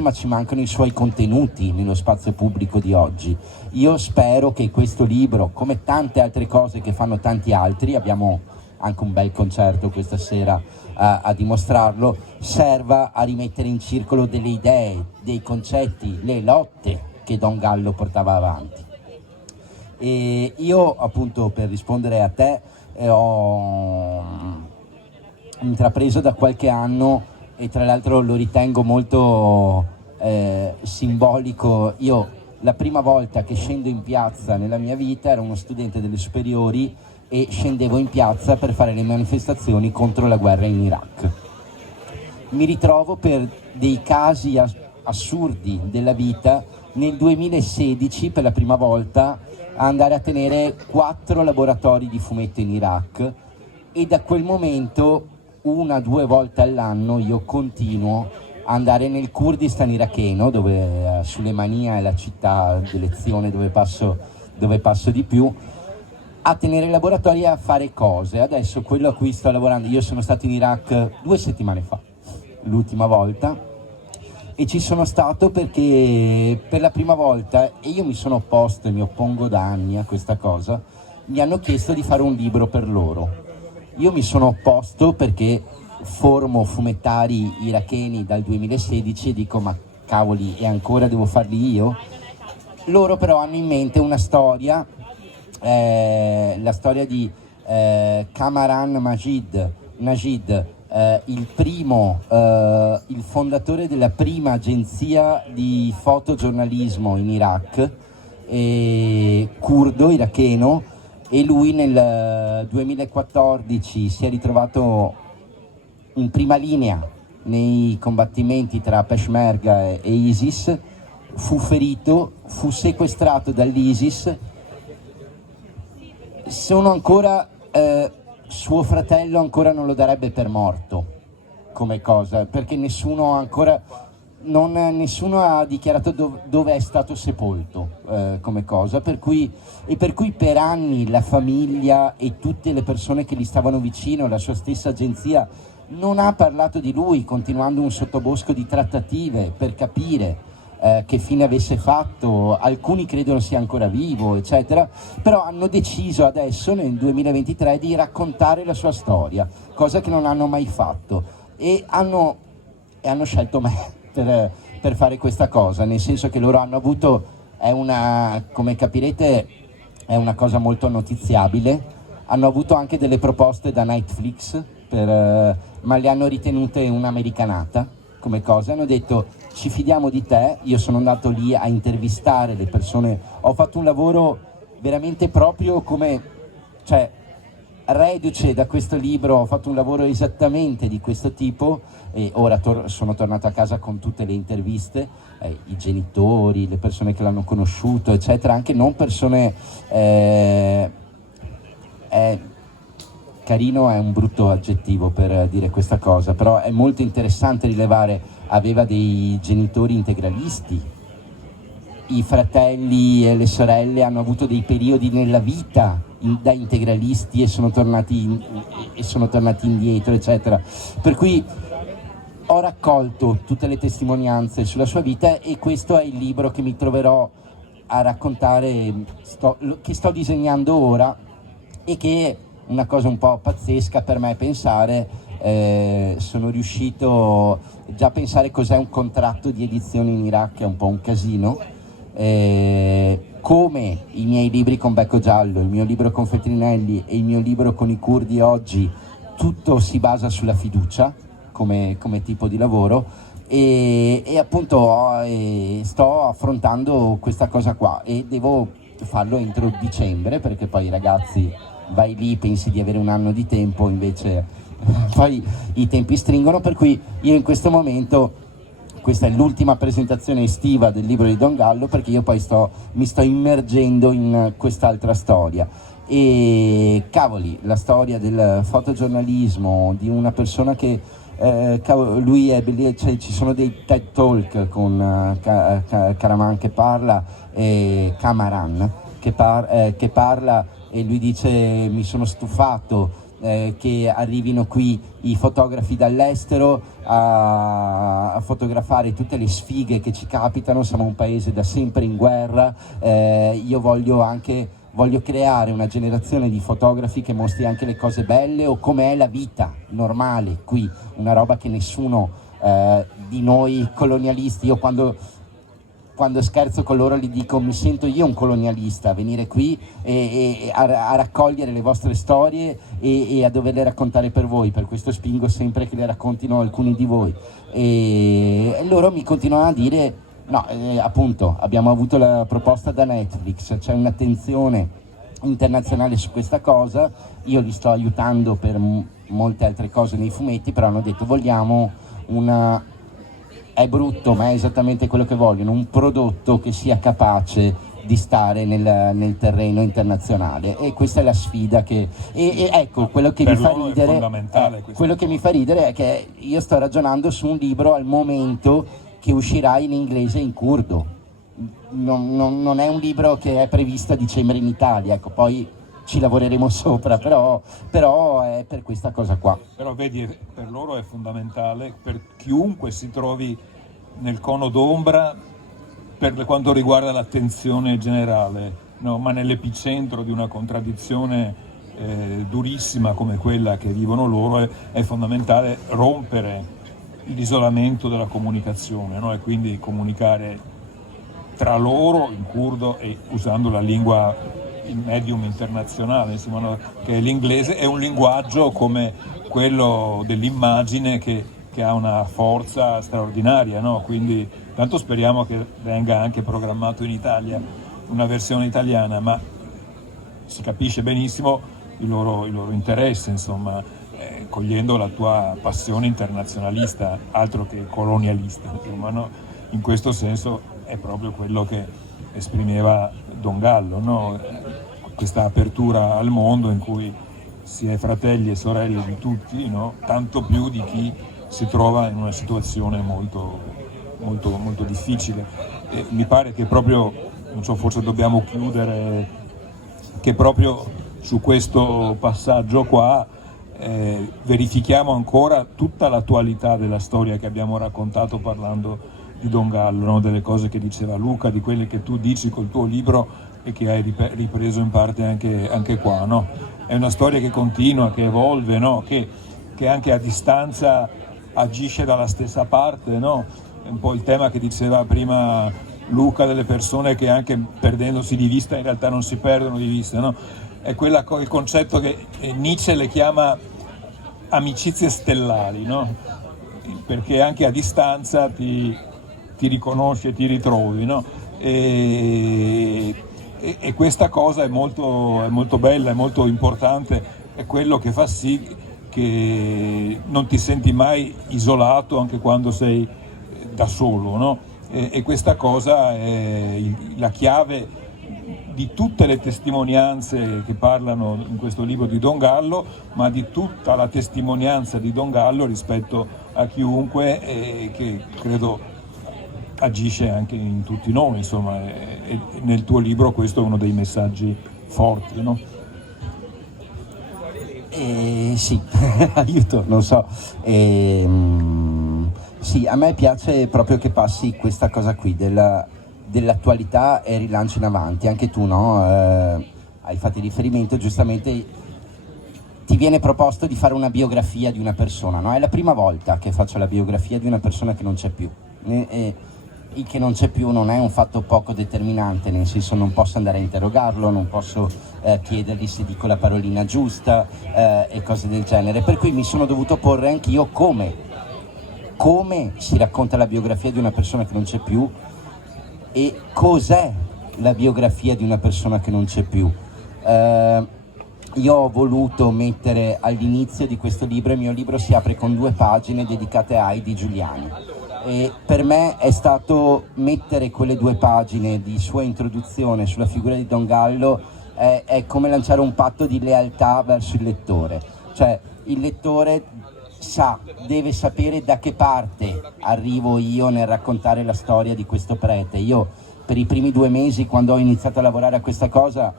ma ci mancano i suoi contenuti nello spazio pubblico di oggi. Io spero che questo libro, come tante altre cose che fanno tanti altri, abbiamo anche un bel concerto questa sera a dimostrarlo, serva a rimettere in circolo delle idee, dei concetti, le lotte che Don Gallo portava avanti. E io, appunto, per rispondere a te, ho intrapreso da qualche anno, e tra l'altro lo ritengo molto simbolico. Io la prima volta che scendo in piazza nella mia vita ero uno studente delle superiori e scendevo in piazza per fare le manifestazioni contro la guerra in Iraq. Mi ritrovo per dei casi assurdi della vita nel 2016 per la prima volta a andare a tenere 4 laboratori di fumetto in Iraq, e da quel momento 1-2 volte all'anno io continuo a andare nel Kurdistan iracheno, dove Sulemania è la città d'elezione dove passo di più, a tenere laboratori e a fare cose. Adesso quello a cui sto lavorando, io sono stato in Iraq 2 settimane fa, l'ultima volta, e ci sono stato perché per la prima volta, e io mi sono opposto e mi oppongo da anni a questa cosa, mi hanno chiesto di fare un libro per loro. Io mi sono opposto perché formo fumettari iracheni dal 2016 e dico: ma cavoli, e ancora devo farli io? Loro però hanno in mente una storia, la storia di Kamaran Najid, il fondatore della prima agenzia di fotogiornalismo in Iraq, curdo, iracheno, e lui nel 2014 si è ritrovato in prima linea nei combattimenti tra Peshmerga e ISIS, fu ferito, fu sequestrato dall'ISIS. Sono ancora suo fratello ancora non lo darebbe per morto come cosa, perché nessuno ha dichiarato dove è stato sepolto come cosa, per cui per anni la famiglia e tutte le persone che gli stavano vicino, la sua stessa agenzia, non ha parlato di lui, continuando un sottobosco di trattative per capire che fine avesse fatto. Alcuni credono sia ancora vivo, eccetera, però hanno deciso adesso nel 2023 di raccontare la sua storia, cosa che non hanno mai fatto, e hanno scelto me per fare questa cosa, nel senso che loro hanno avuto, come capirete, è una cosa molto notiziabile, hanno avuto anche delle proposte da Netflix, ma le hanno ritenute un'americanata come cosa. Hanno detto: ci fidiamo di te. Io sono andato lì a intervistare le persone, ho fatto un lavoro veramente proprio come, cioè, reduce da questo libro, ho fatto un lavoro esattamente di questo tipo, e ora sono tornato a casa con tutte le interviste, i genitori, le persone che l'hanno conosciuto, eccetera, anche non persone... carino è un brutto aggettivo per dire questa cosa, però è molto interessante rilevare, aveva dei genitori integralisti, i fratelli e le sorelle hanno avuto dei periodi nella vita da integralisti e sono tornati indietro, eccetera. Per cui ho raccolto tutte le testimonianze sulla sua vita e questo è il libro che mi troverò a raccontare, che sto disegnando ora, e che è una cosa un po' pazzesca per me pensare. Sono riuscito già a pensare cos'è un contratto di edizione in Iraq, è un po' un casino, come i miei libri con Becco Giallo, il mio libro con Feltrinelli e il mio libro con i curdi oggi, tutto si basa sulla fiducia come tipo di lavoro, e appunto sto affrontando questa cosa qua e devo farlo entro dicembre, perché poi ragazzi, vai lì, pensi di avere un anno di tempo, invece poi i tempi stringono, per cui io in questo momento, questa è l'ultima presentazione estiva del libro di Don Gallo, perché io poi mi sto immergendo in quest'altra storia. E cavoli, la storia del fotogiornalismo, di una persona che lui è cioè, ci sono dei TED Talk con Karaman che parla, Kamaran che parla, e lui dice: mi sono stufato che arrivino qui i fotografi dall'estero a fotografare tutte le sfighe che ci capitano, siamo un paese da sempre in guerra, io voglio creare una generazione di fotografi che mostri anche le cose belle o com'è la vita normale qui, una roba che nessuno di noi colonialisti, io quando scherzo con loro gli dico: mi sento io un colonialista a venire qui e a raccogliere le vostre storie e a doverle raccontare per voi, per questo spingo sempre che le raccontino alcuni di voi, e loro mi continuano a dire: no, appunto abbiamo avuto la proposta da Netflix, c'è un'attenzione internazionale su questa cosa, io li sto aiutando per molte altre cose nei fumetti, però hanno detto: vogliamo è brutto ma è esattamente quello che vogliono, un prodotto che sia capace di stare nel terreno internazionale, e questa è la sfida che ecco, quello che mi fa ridere, quello che mi fa ridere è che io sto ragionando su un libro al momento che uscirà in inglese e in curdo, non è un libro che è previsto a dicembre in Italia, ecco, poi ci lavoreremo sopra, però è per questa cosa qua. Però vedi, per loro è fondamentale, per chiunque si trovi nel cono d'ombra per quanto riguarda l'attenzione generale, no? Ma nell'epicentro di una contraddizione durissima come quella che vivono loro è fondamentale rompere l'isolamento della comunicazione, no? E quindi comunicare tra loro in curdo e usando la lingua, il medium internazionale, insomma, no? Che è l'inglese, è un linguaggio come quello dell'immagine che ha una forza straordinaria, no? Quindi tanto speriamo che venga anche programmato in Italia una versione italiana, ma si capisce benissimo il loro interesse, insomma, cogliendo la tua passione internazionalista, altro che colonialista, insomma, no? In questo senso è proprio quello che esprimeva Don Gallo, no? Questa apertura al mondo in cui si è fratelli e sorelle di tutti, no? Tanto più di chi si trova in una situazione molto, molto, molto difficile. E mi pare che proprio, non so, forse dobbiamo chiudere, che proprio su questo passaggio qua verifichiamo ancora tutta l'attualità della storia che abbiamo raccontato parlando di Don Gallo, no? Delle cose che diceva Luca, di quelle che tu dici col tuo libro e che hai ripreso in parte anche qua, no? È una storia che continua, che evolve, no? Che anche a distanza agisce dalla stessa parte, no? È un po' il tema che diceva prima Luca, delle persone che anche perdendosi di vista in realtà non si perdono di vista, no? È il concetto che Nietzsche le chiama amicizie stellari, no? Perché anche a distanza ti riconosci e ti ritrovi, no? E questa cosa è molto bella, è molto importante, è quello che fa sì che non ti senti mai isolato anche quando sei da solo, no? E questa cosa è la chiave di tutte le testimonianze che parlano in questo libro di Don Gallo, ma di tutta la testimonianza di Don Gallo rispetto a chiunque, che credo agisce anche in tutti noi, insomma, e nel tuo libro questo è uno dei messaggi forti, no? Sì, aiuto, non so. Sì, a me piace proprio che passi questa cosa qui dell'attualità e rilancio in avanti. Anche tu, no? Hai fatto riferimento, giustamente ti viene proposto di fare una biografia di una persona, no? È la prima volta che faccio la biografia di una persona che non c'è più. Il che non c'è più non è un fatto poco determinante, nel senso non posso andare a interrogarlo, non posso chiedergli se dico la parolina giusta e cose del genere, per cui mi sono dovuto porre anch'io come si racconta la biografia di una persona che non c'è più e cos'è la biografia di una persona che non c'è più. Io ho voluto mettere all'inizio di questo libro, il mio libro si apre con 2 pagine dedicate a Heidi Giuliani. E per me è stato mettere quelle 2 pagine di sua introduzione sulla figura di Don Gallo è come lanciare un patto di lealtà verso il lettore, cioè il lettore deve sapere da che parte arrivo io nel raccontare la storia di questo prete. Io per i primi 2 mesi, quando ho iniziato a lavorare a questa cosa,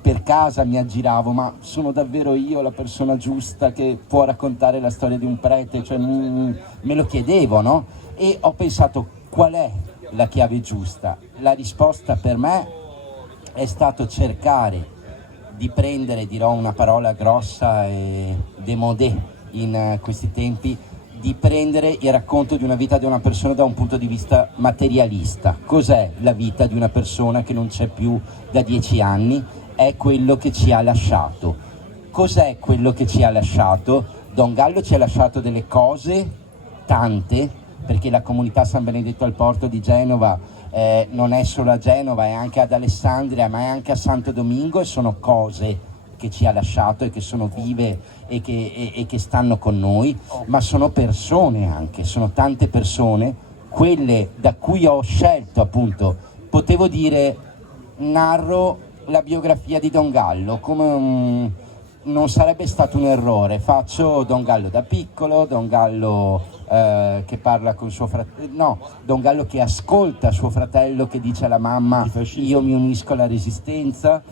per casa mi aggiravo, ma sono davvero io la persona giusta che può raccontare la storia di un prete? Cioè, me lo chiedevo, no? E ho pensato, qual è la chiave giusta? La risposta per me è stato cercare di prendere, dirò una parola grossa e démodé in questi tempi, di prendere il racconto di una vita di una persona da un punto di vista materialista. Cos'è la vita di una persona che non c'è più da 10 anni? È quello che ci ha lasciato. Cos'è quello che ci ha lasciato? Don Gallo ci ha lasciato delle cose, tante, perché la comunità San Benedetto al Porto di Genova non è solo a Genova, è anche ad Alessandria, ma è anche a Santo Domingo, e sono cose che ci ha lasciato e che sono vive e che stanno con noi, ma sono persone anche, sono tante persone, quelle da cui ho scelto, appunto, potevo dire, narro la biografia di Don Gallo, come non sarebbe stato un errore, faccio Don Gallo da piccolo, Don Gallo che parla con suo fratello, no, Don Gallo che ascolta suo fratello che dice alla mamma io mi unisco alla resistenza,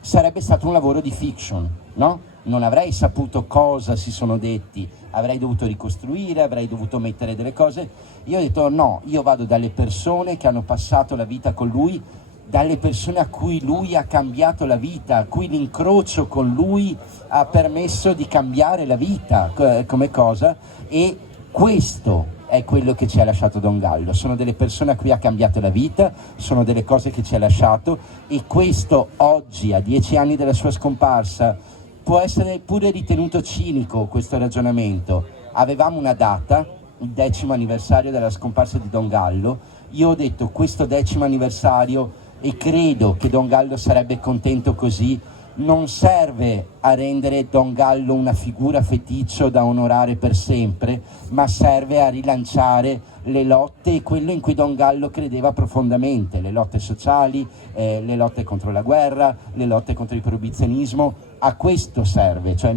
sarebbe stato un lavoro di fiction, no? Non avrei saputo cosa si sono detti, avrei dovuto ricostruire, avrei dovuto mettere delle cose. Io ho detto no, io vado dalle persone che hanno passato la vita con lui, dalle persone a cui lui ha cambiato la vita, a cui l'incrocio con lui ha permesso di cambiare la vita come cosa, e questo è quello che ci ha lasciato Don Gallo. Sono delle persone a cui ha cambiato la vita, sono delle cose che ci ha lasciato, e questo oggi, a 10 anni dalla sua scomparsa, può essere pure ritenuto cinico questo ragionamento. Avevamo una data, il 10° anniversario della scomparsa di Don Gallo. Io ho detto questo 10° anniversario, e credo che Don Gallo sarebbe contento così, non serve a rendere Don Gallo una figura feticcio da onorare per sempre, ma serve a rilanciare le lotte e quello in cui Don Gallo credeva profondamente, le lotte sociali, le lotte contro la guerra, le lotte contro il proibizionismo. A questo serve, cioè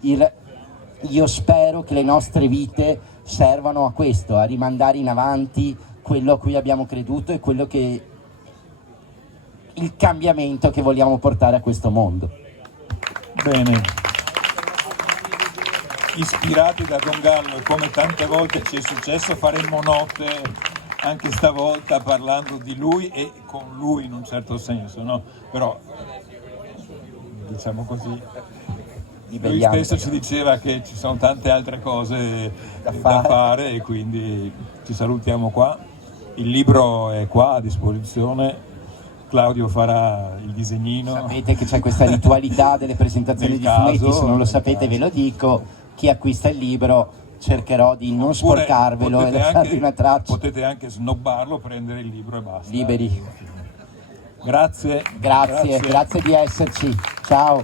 io spero che le nostre vite servano a questo, a rimandare in avanti quello a cui abbiamo creduto e quello che il cambiamento che vogliamo portare a questo mondo. Bene. Ispirati da Don Gallo, e come tante volte ci è successo, faremmo notte anche stavolta parlando di lui e con lui in un certo senso, no? Però, diciamo così, lui stesso ci diceva che ci sono tante altre cose da fare, e quindi ci salutiamo qua. Il libro è qua a disposizione. Claudio farà il disegnino. Sapete che c'è questa ritualità delle presentazioni di fumetti, se non lo sapete ve lo dico, chi acquista il libro cercherò di non sporcarvelo e lasciarvi una traccia. Potete anche snobbarlo, prendere il libro e basta. Liberi. Grazie di esserci, ciao.